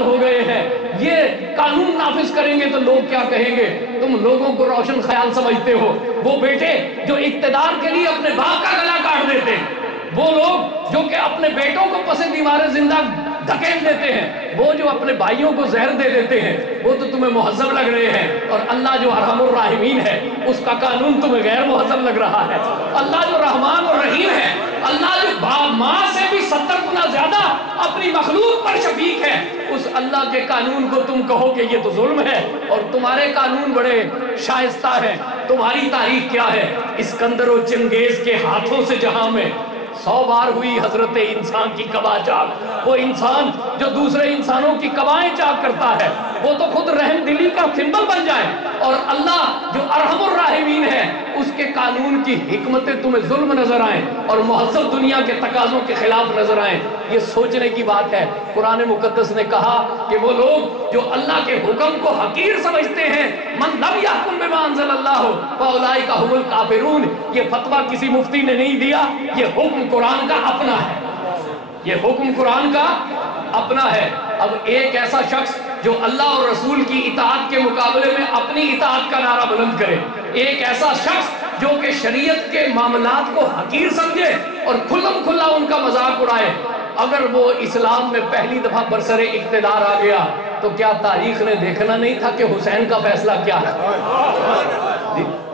کامیاب ہو گئے ہیں، یہ قانون نافذ کریں گے تو لوگ کیا کہیں گے؟ تم لوگوں کو روشن خیال سمجھتے ہو۔ وہ بیٹے جو اقتدار کے لیے اپنے باپ کا گلا کاٹ دیتے ہیں، وہ لوگ جو کہ اپنے بیٹوں کو پس دیوار زندہ دھکیل دیتے ہیں، وہ جو اپنے بھائیوں کو زہر دے دیتے ہیں، وہ تو تمہیں مہذب لگ رہے ہیں، اور اللہ جو ارحم الراحمین ہے اس کا قانون تمہیں غیر مہذب لگ رہا ہے۔ اللہ جو رحمان اور رحیم ہے، اللہ جو ماں سے بھی 70 گنا زیادہ اپنی مخلوق پر شفیق ہے، اس اللہ کے قانون کو تم کہو کہ یہ تو ظلم ہے، اور تمہارے قانون بڑے شائستہ ہیں۔ تمہاری تاریخ کیا ہے؟ اسکندر و چنگیز کے ہاتھوں سے جہاں میں 100 بار ہوئی حضرت انسان کی کبا چاک۔ وہ انسان جو دوسرے انسانوں کی کبائیں چاک کرتا ہے، وہ تو خود رحم دلی کا سمبل بن جائے، اور اللہ جو ارحم الراحمین ہے اس کے قانون کی حکمتیں تمہیں ظلم نظر آئیں اور مہذب دنیا کے تقاضوں کے خلاف نظر آئیں، یہ سوچنے کی بات ہے۔ قرآن مقدس نے کہا کہ وہ لوگ جو اللہ کے حکم کو حقیر سمجھتے ہیں، من لم یحکم بما انزل اللہ فاولئک هم الکافرون، یہ فتویٰ کسی مفتی نے نہیں دیا، یہ حکم قرآن کا اپنا ہے، یہ حکم قرآن کا اپنا ہے۔ اب ایک ایسا شخص جو اللہ اور رسول کی اطاعت کے مقابلے میں اپنی اطاعت کا نعرہ بلند کرے، ایک ایسا شخص جو کہ شریعت کے معاملات کو حقیر سمجھے اور کھلم کھلا ان کا مذاق اڑائے، اگر وہ اسلام میں پہلی دفعہ برسر اقتدار آ گیا تو کیا تاریخ نے دیکھنا نہیں تھا کہ حسین کا فیصلہ کیا ہے؟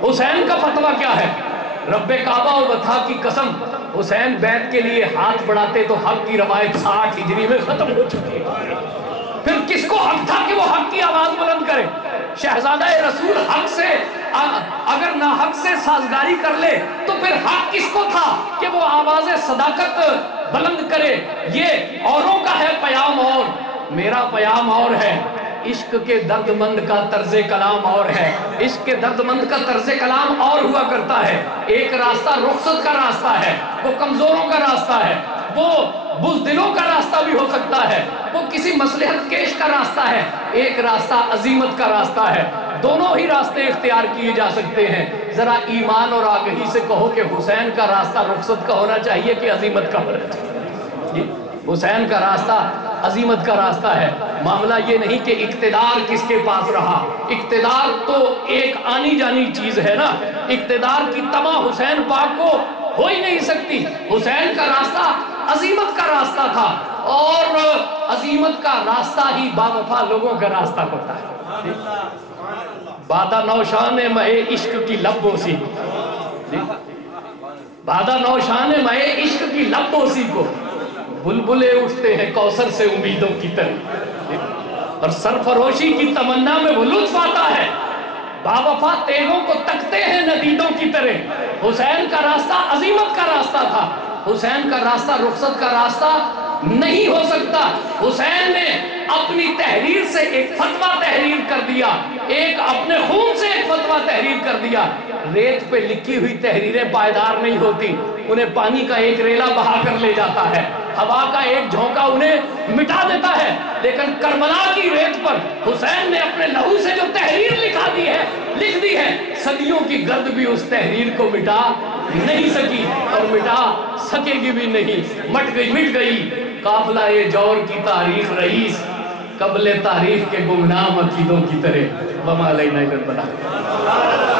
حسین کا فتویٰ کیا ہے؟ رب کعبہ و بطحا کی قسم، حسین بیعت کے لیے ہاتھ بڑھاتے تو حق کی روایت 60 ہجری میں ختم ہو چکی ہے۔ پھر کس کو حق تھا کہ وہ حق کی آواز بلند کرے؟ شہزادہ رسول حق سے اگر نہ حق سے سازگاری کر لے تو پھر حق کس کو تھا کہ وہ آواز صداقت بلند کرے؟ یہ اوروں کا ہے پیام اور میرا پیام اور ہے۔ عشق کے درد مند کا طرز کلام اور ہے، عشق کے درد مند کا طرز کلام اور ہوا کرتا ہے۔ ایک راستہ رخصت کا راستہ ہے، وہ کمزوروں کا راستہ ہے، وہ بزدلوں کا راستہ بھی ہو سکتا ہے، وہ کسی مصلحت کیش کا راستہ ہے، ایک راستہ عظیمت کا راستہ ہے۔ دونوں ہی راستے اختیار کیے جا سکتے ہیں۔ ذرا ایمان اور آگہی سے کہو کہ حسین کا راستہ رخصت کا ہونا چاہیے کہ عظیمت کا ہونا چاہیے؟ حسین کا راستہ عظیمت کا راستہ ہے۔ معاملہ یہ نہیں کہ اقتدار کس کے پاس رہا، اقتدار تو ایک آنی جانی چیز ہے نا، اقتدار کی تمام حسین پاک کو ہو ہی نہیں سکتی۔ حسین کا راستہ عظیمت کا راستہ تھا، اور عظیمت کا راستہ ہی باوفا لوگوں کا راستہ ہوتا ہے۔ بادہ نوشان مہے عشق کی لب بوسی، بادہ نوشان مہے عشق کی لب بوسی کو بلبلے اٹھتے ہیں کوثر سے امیدوں کی طرح، اور سرفروشی کی تمنا میں وہ لطف آتا ہے، باوفا تیغوں کو تکتے ہیں ندیدوں کی طرح۔ حسین کا راستہ عظیمت کا راستہ تھا، حسین کا راستہ رخصت کا راستہ نہیں ہو سکتا۔ حسین نے اپنی تحریر سے ایک فتویٰ تحریر کر دیا، ایک اپنے خون سے ایک فتویٰ تحریر کر دیا۔ ریت پہ لکھی ہوئی تحریریں پائیدار نہیں ہوتی، انہیں پانی کا ایک ریلا بہا کر لے جاتا ہے، ہوا کا ایک جھونکا انہیں مٹا دیتا ہے، لیکن کربلا کی ریت پر حسین نے اپنے لہو سے جو تحریر لکھ دی ہے، صدیوں کی گرد بھی اس تحریر کو مٹا نہیں سکی اور مٹا سکے گی بھی نہیں۔ مٹ گئی قافلہ یہ جور کی تاریخ رئیس، قبل تاریخ کے گمنام عقیدوں کی طرح۔ وما علینا الا البلاغ۔